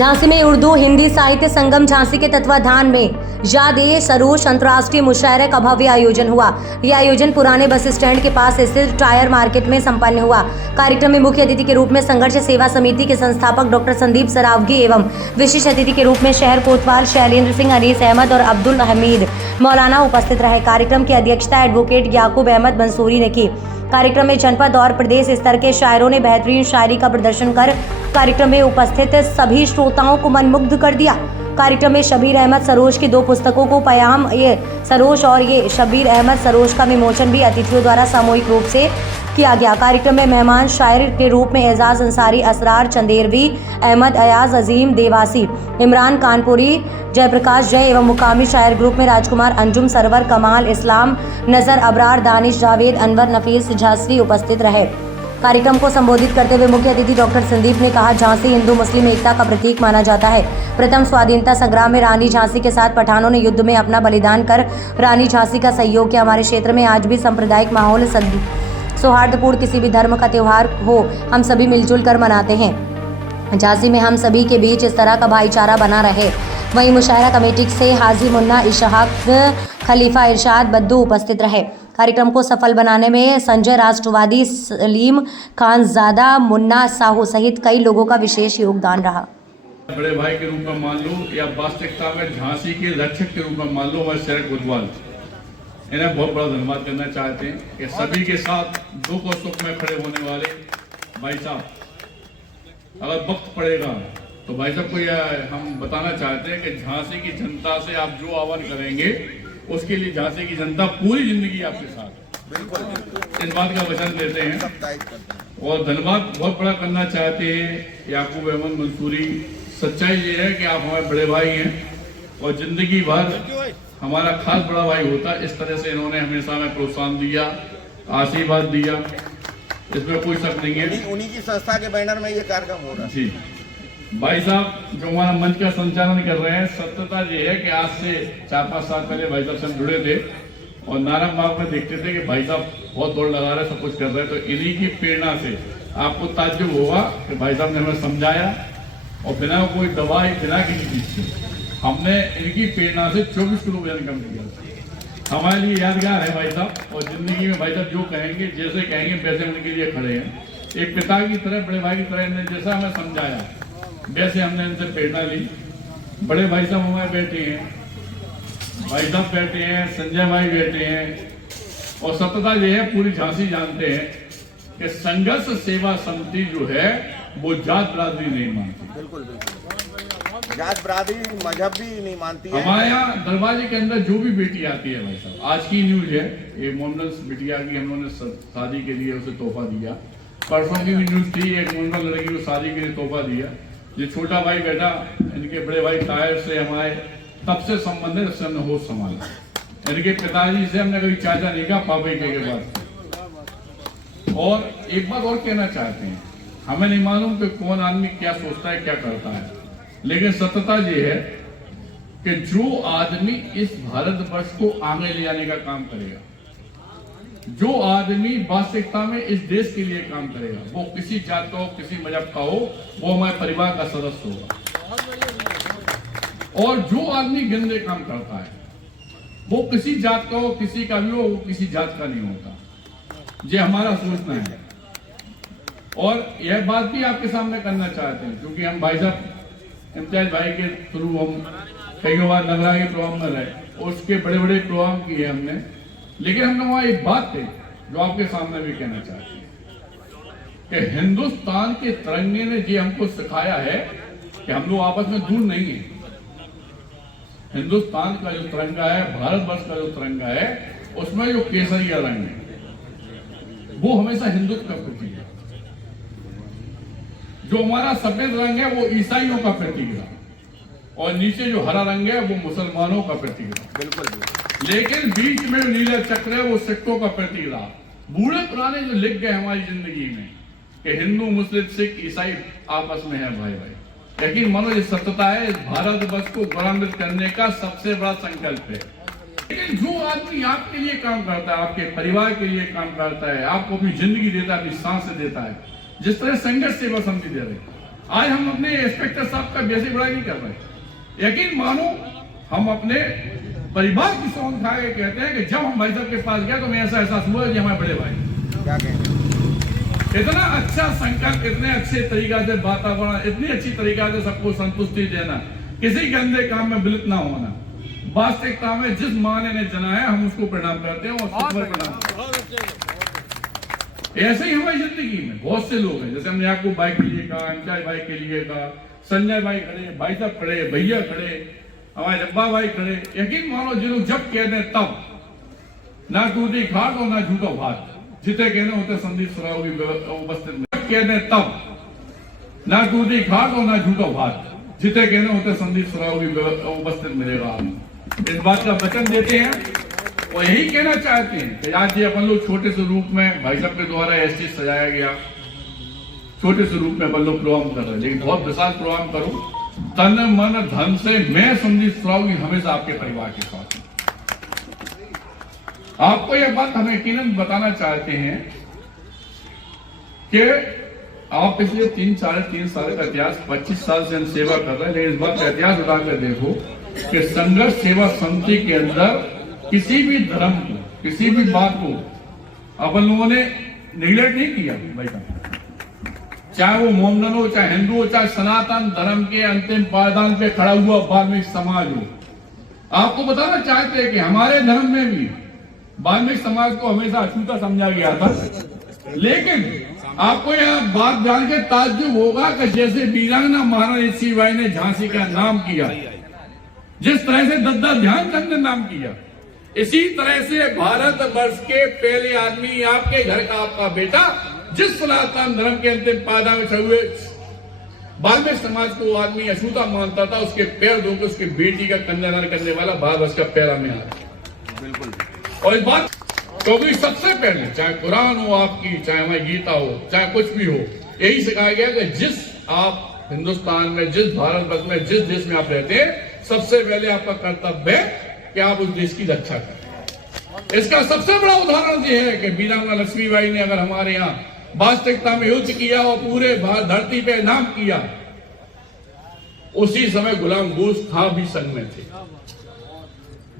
झांसी में उर्दू हिंदी साहित्य संगम झांसी के तत्वाधान में याद-ए सरोज अंतर्राष्ट्रीय मुशायरे का भव्य आयोजन हुआ। यह आयोजन पुराने बस स्टैंड के पास स्थित टायर मार्केट में संपन्न हुआ। कार्यक्रम में मुख्य अतिथि के रूप में संघर्ष सेवा समिति के संस्थापक डॉक्टर संदीप सरावगी एवं विशिष्ट अतिथि के रूप में शहर कोतवाल शैलेंद्र सिंह, अनीस अहमद और अब्दुल हमीद मौलाना उपस्थित रहे। कार्यक्रम की अध्यक्षता एडवोकेट याकूब अहमद मंसूरी ने की। कार्यक्रम में जनपद और प्रदेश स्तर के शायरों ने बेहतरीन शायरी का प्रदर्शन कर कार्यक्रम में उपस्थित सभी श्रोताओं को मनमुग्ध कर दिया। कार्यक्रम में शबीर अहमद सरोज की 2 पुस्तकों को पयाम ये सरोज और ये शबीर अहमद सरोज का विमोचन भी अतिथियों द्वारा सामूहिक रूप से किया गया। कार्यक्रम में मेहमान शायर के रूप में एजाज अंसारी, असरार चंदेरवी, अहमद अयाज, अजीम देवासी, इमरान कानपुरी, जयप्रकाश जय एवं मुकामी शायर ग्रुप में राजकुमार, अंजुम, सरवर, कमाल, इस्लाम, नजर, अबरार, दानिश, जावेद, अनवर, नफीस, झांसी उपस्थित रहे। कार्यक्रम को संबोधित करते हुए मुख्य अतिथि डॉक्टर संदीप ने कहा, झांसी हिंदू मुस्लिम एकता का प्रतीक माना जाता है। प्रथम स्वाधीनता संग्राम में रानी झांसी के साथ पठानों ने युद्ध में अपना बलिदान कर रानी झांसी का सहयोग किया। हमारे क्षेत्र में आज भी सांप्रदायिक माहौल सौहार्दपूर्ण किसी भी धर्म का त्यौहार हो, हम सभी मिलजुल कर मनाते हैं। झांसी में हम सभी के बीच इस तरह का भाईचारा बना रहे। वहीं मुशायरा कमेटी से हाजी मुन्ना इशहाक, खलीफा इरशाद बद्दू उपस्थित रहे। कार्यक्रम को सफल बनाने में संजय राष्ट्रवादी, सलीम खानजादा, मुन्ना साहू सहित कई लोगों का विशेष योगदान रहा। बड़े भाई के रूप में मान लो या वास्तविकता में झांसी के रक्षक के रूप में मान लो, हमारे शहर कोतवाल इन्हें बहुत बड़ा धन्यवाद करना चाहते हैं कि सभी के साथ दुख और सुख में खड़े होने वाले भाई साहब, अगर वक्त पड़ेगा तो भाई साहब को यह हम बताना चाहते हैं कि झांसी की जनता से आप जो आह्वान करेंगे उसके लिए झांसी की जनता पूरी जिंदगी आपके साथ, बिल्कुल इस बात का वचन देते हैं। और धन्यवाद बहुत बड़ा करना चाहते हैं याकूब अहमद मंसूरी। सच्चाई ये है कि आप हमारे बड़े भाई हैं और जिंदगी भर हमारा खास बड़ा भाई होता। इस तरह से इन्होंने हमेशा हमें प्रोत्साहन दिया, आशीर्वाद दिया, इसमें कोई शक नहीं है। उन्हीं की संस्था के बैनर में ये कार्यक्रम हो रहा है। जी भाई साहब जो हमारा मंच का संचालन कर रहे हैं, सत्यता ये है कि आज से 4-5 साल पहले भाई साहब से हम जुड़े थे और नारायण बाग में देखते थे कि भाई साहब बहुत दौड़ लगा रहे, सब कुछ कर रहे हैं। तो इन्हीं की प्रेरणा से आपको ताज्जुब होगा कि भाई साहब ने हमें समझाया और बिना कोई दवाई, बिना किसी चीज से हमने इनकी प्रेरणा से 24 किलो वजन कम किया। हमारे लिए यादगार है भाई साहब। और जिंदगी में भाई साहब जो कहेंगे, जैसे कहेंगे वैसे उनके लिए खड़े हैं। एक पिता की तरह, बड़े भाई की तरह इन्होंने जैसा हमें समझाया वैसे हमने इनसे प्रेरणा ली। बड़े भाई साहब हमारे बैठे हैं, भाई साहब बैठे हैं, संजय भाई बैठे हैं। और सत्यता ये है, पूरी झांसी जानते हैं कि संघर्ष सेवा समिति जो है वो जात बरादरी नहीं मानती। बिल्कुल जात बरादरी मजहब भी नहीं मानती है। हमारे यहाँ दरवाजे के अंदर जो भी बेटी आती है भाई साहब, आज की न्यूज है, एक मोमडन बिटिया की हम लोगों ने शादी के लिए उसे तोहफा दिया। परसों की भी न्यूज थी, एक मोमडन लड़की को शादी के लिए तोहफा दिया। ये छोटा भाई बेटा, इनके बड़े भाई तायर से हमारे तब से संबंध है, जब हमने होश संभाला। इनके पिताजी से हमने कभी चाचा नहीं कहा, पापा के बाद। और एक बात और कहना चाहते हैं, हमें नहीं मालूम कि कौन आदमी क्या सोचता है, क्या करता है, लेकिन सत्यता ये है कि जो आदमी इस भारतवर्ष को आगे ले जाने का काम करेगा, जो आदमी वास्तविकता में इस देश के लिए काम करेगा, वो किसी जात का हो, किसी मजहब का हो, वो हमारे परिवार का सदस्य होगा। और जो आदमी गंदे काम करता है वो किसी जात का हो, किसी का भी हो, वो किसी जात का नहीं होता। ये हमारा सोचना है। और यह बात भी आपके सामने करना चाहते हैं, क्योंकि हम भाई साहब इम्तियाज भाई के थ्रू हम कई बार नगरा के प्रोग्राम में रहे, उसके बड़े बड़े प्रोग्राम किए हमने। लेकिन हमने वहां एक बात थी जो आपके सामने भी कहना चाहते हैं कि हिंदुस्तान के तिरंगे ने ये हमको सिखाया है कि हम लोग आपस में दूर नहीं है। हिंदुस्तान का जो तिरंगा है, भारतवर्ष का जो तिरंगा है, उसमें जो केसरिया रंग है वो हमेशा हिंदुत्व का प्रतीक है। जो हमारा सफेद रंग है वो ईसाइयों का प्रतीक है और नीचे जो हरा रंग है वो मुसलमानों का प्रतीक है। बिल्कुल। लेकिन बीच में जो नीला चक्र है वो सिखों का प्रतीक रहा। बूढ़े पुराने जो लिख गए हमारी जिंदगी में कि हिंदू, मुस्लिम, सिख, ईसाई आपस में है भाई भाई। लेकिन मानो ये सत्यता है, इस भारतवर्ष को गौरवान्वित करने का सबसे बड़ा संकल्प है। लेकिन जो आदमी आपके लिए काम करता है, आपके परिवार के लिए काम करता है, आपको अपनी जिंदगी देता है, अपनी सांसें देता है, जिस तरह संघर्ष सेवा समिति दे रही है, आज हम अपने इंस्पेक्टर साहब का बेसिक बड़ाई नहीं कर रहे। यकीन मानो हम अपने परिवार की सौंध खा के कहते हैं कि जब हम भाई साहब के पास गए तो हमें ऐसा एहसास हुआ कि हमारे बड़े भाई क्या कहेंगे? इतना अच्छा संकल्प, इतने अच्छे तरीका से वातावरण, इतनी अच्छी तरीका से सबको संतुष्टि देना, किसी गंदे काम में विलिप्त ना होना, वास्तविकता में जिस माने ने जनाया हम उसको प्रणाम करते हैं और प्रणाम। ऐसे ही हमारी जिंदगी में बहुत से लोग हैं, जैसे हमने आपको बाइक के लिए कहा, अंचाई बाइक के लिए कहा, संजय भाई खड़े, भाई साहब खड़े, भैया खड़े, हमारे रब्बा भाई खड़े। यकीन मानो जिन्होंने जब कहते हैं तब ना टूटी खाट और ना झूठा भात, जिते कहने होते संदीप सराव की उपस्थित में कहते हैं तब ना टूटी खाट और ना झूठा भात, जिते कहने होते संदीप सराव की उपस्थित मिलेगा। हम इस बात का वचन देते हैं और यही कहना चाहते हैं कि आज ये अपन लोग छोटे से रूप में भाई साहब के द्वारा ऐसी सजाया गया, छोटे से रूप में अपन लोग प्रोग्राम कर रहे हैं, लेकिन बहुत विशाल प्रोग्राम करूं तन मन धन से। मैं संदीप सरावगी हमेशा आपके परिवार के साथ हूं। आपको यह बात हम यकीनन बताना चाहते हैं कि आप पिछले 3 साल का इतिहास, 25 साल से हम सेवा कर रहे हैं, लेकिन इस बात का इतिहास उठाकर देखो कि संघर्ष सेवा समिति के अंदर किसी भी धर्म को, किसी भी बात को अपन लोगों ने निगलेक्ट नहीं किया भाई साहब। चाहे वो मोमडन हो, चाहे हिंदू हो, चाहे सनातन धर्म के अंतिम पायदान पे खड़ा हुआ वाल्मीकि समाज हो। आपको बताना चाहते हैं कि हमारे धर्म में भी वाल्मीकि समाज को हमेशा अछूता समझा गया था, लेकिन आपको यह बात जान के ताज्जुब होगा कि जैसे वीरांगना महारानी लक्ष्मीबाई ने झांसी का नाम किया, जिस तरह से दद्दा ध्यानचंद ने नाम किया, इसी तरह से भारत वर्ष के पहले आदमी, आपके घर का आपका बेटा, जिस सनातन धर्म के अंतिम पायदान में खड़े हुए वाल्मीकि समाज को आदमी अछूता मानता था, उसके पैर धोकर उसकी बेटी का कन्यादान करने वाला भारत वर्ष का पहला में आता। बिल्कुल। और इस बात क्योंकि सबसे पहले चाहे कुरान हो आपकी, चाहे हमारी गीता हो, चाहे कुछ भी हो, यही सिखाया गया कि जिस आप हिंदुस्तान में, जिस भारत वर्ष में, जिस देश में आप रहते हैं, सबसे पहले आपका कर्तव्य है कि आप उस देश की रक्षा करें। इसका सबसे बड़ा उदाहरण यह है कि वीरांगना लक्ष्मीबाई ने अगर हमारे यहाँ वास्तविकता में युद्ध किया और पूरे धरती पे नाम किया, उसी समय गुलाम गोश्त खां भी संग में थे।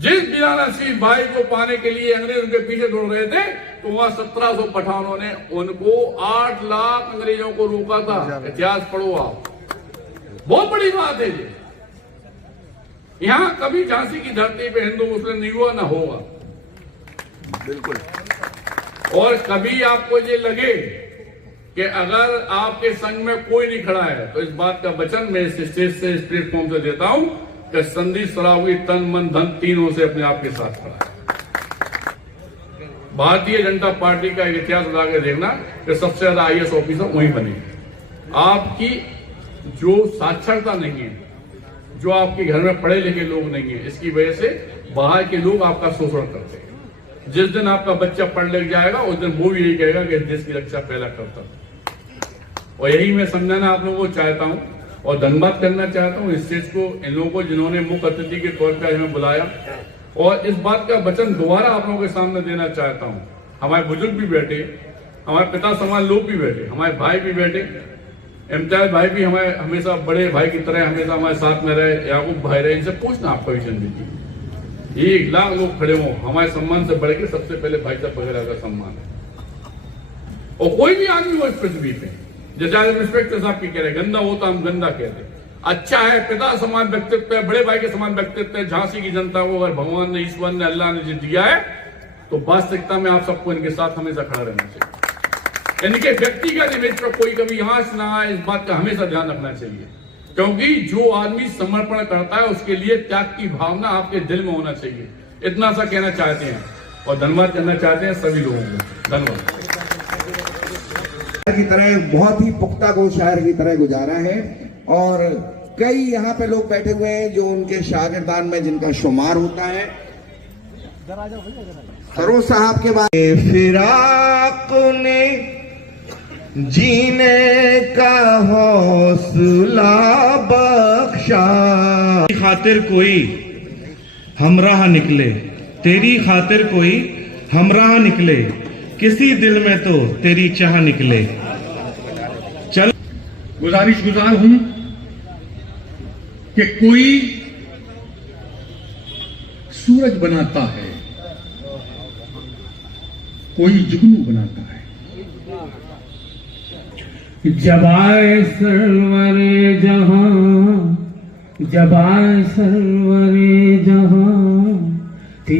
जिस वीरांगना लक्ष्मीबाई को पाने के लिए अंग्रेज उनके पीछे दौड़ रहे थे, तो वहां 1700 पठानों ने उनको 8 लाख अंग्रेजों को रोका था। इतिहास पढ़ो आप, बहुत बड़ी बात है ये। यहां कभी झांसी की धरती पे हिंदू मुस्लिम नहीं हुआ, ना होगा। बिल्कुल। और कभी आपको ये लगे कि अगर आपके संग में कोई नहीं खड़ा है, तो इस बात का वचन मैं इस स्टेज से, इस प्लेटफॉर्म से देता हूं कि संदीप सरावगी तन मन धन तीनों से अपने आप के साथ खड़ा है। भारतीय जनता पार्टी का एक इतिहास उठा के देखना कि सबसे ज्यादा IAS ऑफिसर वहीं बने। आपकी जो साक्षरता नहीं है, जो आपके घर में पढ़े लिखे लोग नहीं है, इसकी वजह से बाहर के लोग आपका शोषण करते हैं। जिस दिन आपका बच्चा पढ़ लिख जाएगा, उस दिन वो भी यही कहेगा कि देश की रक्षा पहला करता। और यही मैं समझाना आप लोगों को चाहता हूं और धन्यवाद करना चाहता हूं इस चीज को, इन लोगों को जिन्होंने मुख्य अतिथि के तौर पर हमें बुलाया। और इस बात का वचन दोबारा आप लोगों के सामने देना चाहता हूं। हमारे बुजुर्ग भी बैठे, हमारे पिता समान लोग भी बैठे, हमारे भाई भी बैठे, इम्तियाज भाई भी हमारे हमेशा बड़े भाई की तरह हमेशा हमारे साथ में रहे, याकूब भाई रहे। इनसे पूछना आपका विजन दीजिए। 1 लाख लोग खड़े हों, हमारे सम्मान से बढ़ के सबसे पहले भाई साहब वगैरह का सम्मान है। और कोई भी आदमी हो इस पृथ्वी पे, जैसे इंस्पेक्टर साहब की कह रहे गंदा होता हम गंदा कहते, अच्छा है, पिता समान व्यक्तित्व है, बड़े भाई के समान व्यक्तित्व है। झांसी की जनता को अगर भगवान ने, ईश्वर ने, अल्लाह ने दिया है, तो वास्तविकता में आप सबको इनके साथ हमेशा खड़ा रहना चाहिए। इनके व्यक्तिगत इमेज पर कोई कभी आंच ना आए, इस बात का हमेशा ध्यान रखना चाहिए। क्योंकि जो आदमी समर्पण करता है, उसके लिए त्याग की भावना आपके दिल में होना चाहिए। इतना सा कहना चाहते हैं और धन्यवाद करना चाहते हैं सभी लोगों को। धन्यवाद। की तरह बहुत ही पुख्ता को शायर की तरह गुजारा है और कई यहाँ पे लोग बैठे हुए हैं जो उनके शागिर्दान में जिनका शुमार होता है। सरोज साहब के बाद फिराक ने जीने का हौसला बख्शा, खातिर कोई हमराह निकले, तेरी खातिर कोई हमराह निकले, किसी दिल में तो तेरी चाह निकले। चल गुजारिशगुजार हूं कि कोई सूरज बनाता है, कोई जुगनू बनाता है। जब आए सरवरे जहां, जब आए सरवरे जहां थी